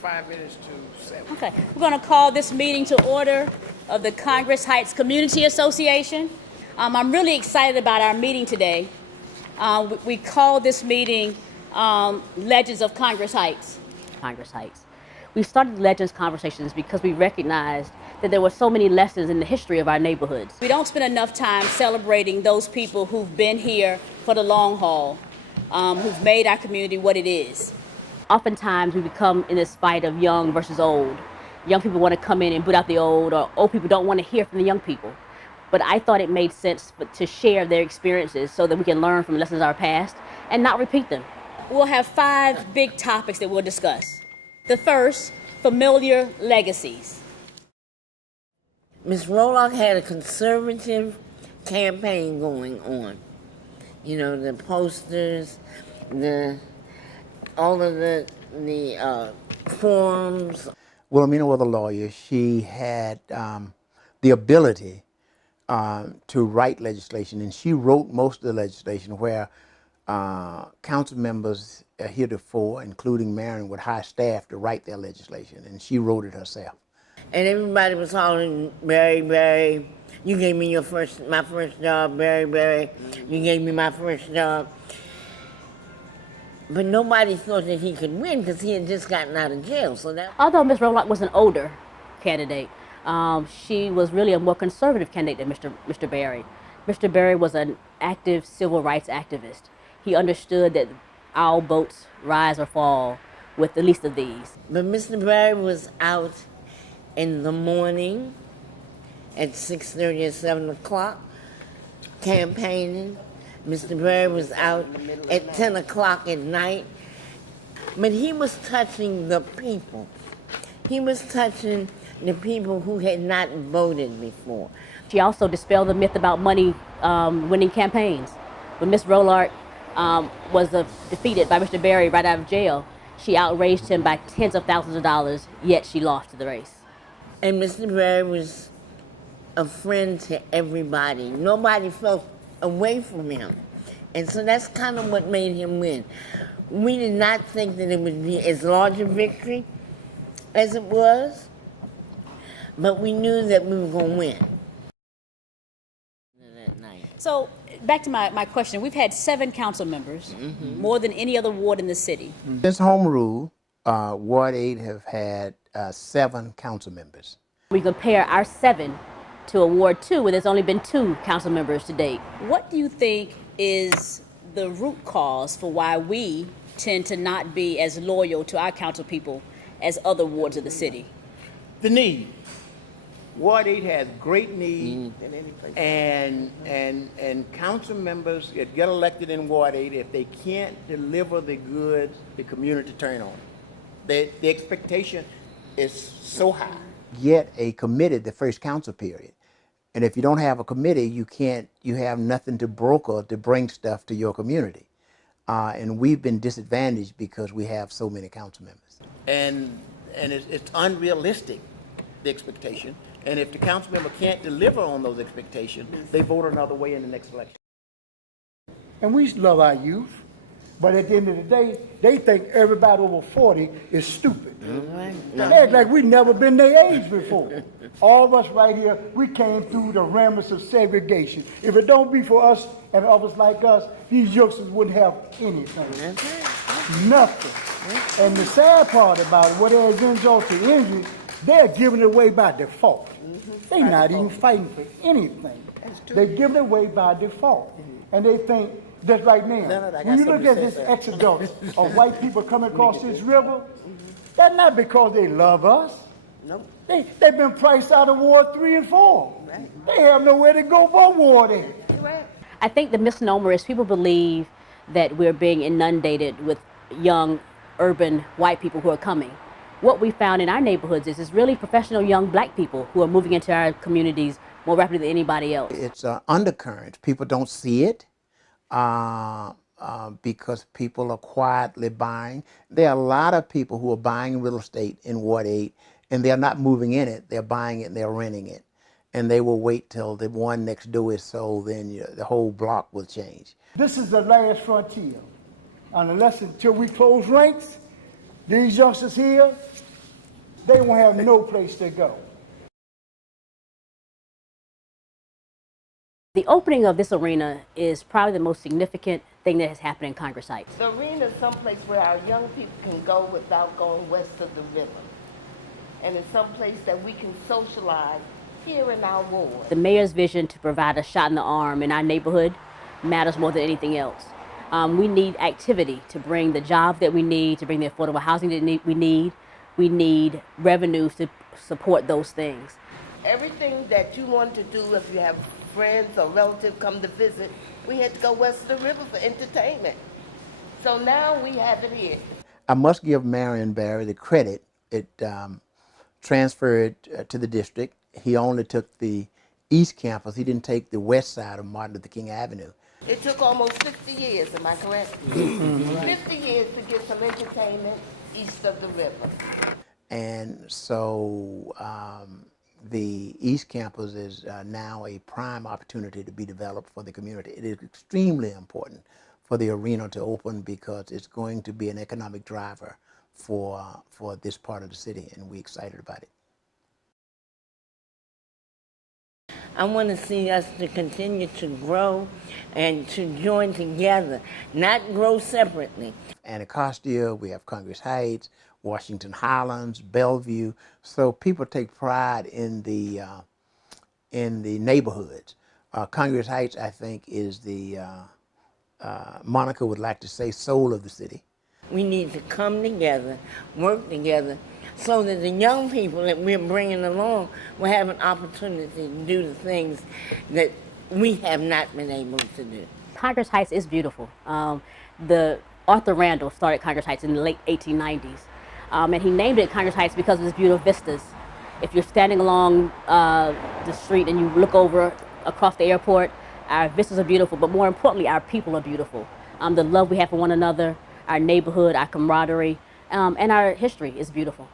5 minutes to 7. Okay, we're going to call this meeting to order of the Congress Heights Community Association. I'm really excited about our meeting today. We call this meeting Legends of Congress Heights. Congress Heights. We started Legends Conversations because we recognized that there were so many lessons in the history of our neighborhoods. We don't spend enough time celebrating those people who've been here for the long haul, who've made our community what it is. Oftentimes we become in this fight of young versus old. Young people want to come in and boot out the old, or old people don't want to hear from the young people. But I thought it made sense to share their experiences so that we can learn from lessons of our past and not repeat them. We'll have 5 big topics that we'll discuss. The first, familiar legacies. Ms. Roloff had a conservative campaign going on. You know, the posters, all of the forums. Wilhelmina was a lawyer. She had the ability to write legislation, and she wrote most of the legislation where council members heretofore, including Marion, would hire staff to write their legislation, and she wrote it herself. And everybody was hollering, Barry, Barry, you gave me my first job, Barry, Barry, you gave me my first job. But nobody thought that he could win because he had just gotten out of jail. Although Ms. Roloff was an older candidate, she was really a more conservative candidate than Mr. Barry. Mr. Barry was an active civil rights activist. He understood that all boats rise or fall with the least of these. But Mr. Barry was out in the morning at 6:30 or 7 o'clock campaigning. Mr. Barry was out at 10 o'clock at night. But he was touching the people. He was touching the people who had not voted before. She also dispelled the myth about money winning campaigns. When Ms. Roloff was defeated by Mr. Barry right out of jail, she outraged him by tens of thousands of dollars, yet she lost the race. And Mr. Barry was a friend to everybody. Nobody felt away from him. And so that's kind of what made him win. We did not think that it would be as large a victory as it was, but we knew that we were going to win that night. So back to my question. We've had 7 council members, more than any other ward in the city. Since home rule, Ward 8 have had 7 council members. We compare our 7 to a Ward 2, where there's only been 2 council members to date. What do you think is the root cause for why we tend to not be as loyal to our council people as other wards of the city? The need. Ward 8 has great need, and council members that get elected in Ward 8, if they can't deliver the goods, the community turn on them. The expectation is so high. Get a committee the first council period. And if you don't have a committee, you have nothing to broker to bring stuff to your community. And we've been disadvantaged because we have so many council members. And it's unrealistic, the expectation. And if the council member can't deliver on those expectations, they vote another way in the next election. And we love our youth, but at the end of the day, they think everybody over 40 is stupid. They act like we've never been their age before. All of us right here, we came through the remnants of segregation. If it don't be for us and others like us, these youngsters wouldn't have anything. Nothing. And the sad part about it, what adds insult to injury, they're giving it away by default. They're not even fighting for anything. They're giving it away by default. And they think, just right now, when you look at this exodus of white people coming across this river, that's not because they love us. Nope. They've been priced out of Ward 3 and 4. They have nowhere to go but Ward 8. I think the misnomer is people believe that we're being inundated with young, urban, white people who are coming. What we found in our neighborhoods is it's really professional young black people who are moving into our communities more rapidly than anybody else. It's an undercurrent. People don't see it because people are quietly buying. There are a lot of people who are buying real estate in Ward 8, and they're not moving in it. They're buying it and they're renting it. And they will wait till the one next door is sold, then the whole block will change. This is the last frontier. And until we close ranks, these youngsters here, they won't have no place to go. The opening of this arena is probably the most significant thing that has happened in Congress Heights. The arena is someplace where our young people can go without going west of the river. And it's someplace that we can socialize here in our ward. The mayor's vision to provide a shot in the arm in our neighborhood matters more than anything else. We need activity to bring the jobs that we need, to bring the affordable housing that we need. We need revenues to support those things. Everything that you want to do, if you have friends or relatives come to visit, we had to go west of the river for entertainment. So now we have it here. I must give Marion Barry the credit. It transferred to the district. He only took the East Campus. He didn't take the west side of Martin Luther King Avenue. It took almost 50 years, am I correct? 50 years to get some entertainment east of the river. And so the East Campus is now a prime opportunity to be developed for the community. It is extremely important for the arena to open because it's going to be an economic driver for this part of the city, and we're excited about it. I want to see us to continue to grow and to join together, not grow separately. Anacostia, we have Congress Heights, Washington Highlands, Bellevue. So people take pride in the neighborhoods. Congress Heights, I think, is the Monica would like to say soul of the city. We need to come together, work together, so that the young people that we're bringing along will have an opportunity to do the things that we have not been able to do. Congress Heights is beautiful. The Arthur Randall started Congress Heights in the late 1890s. And he named it Congress Heights because of its beautiful vistas. If you're standing along the street and you look over across the airport, our vistas are beautiful, but more importantly, our people are beautiful. The love we have for one another, our neighborhood, our camaraderie, and our history is beautiful.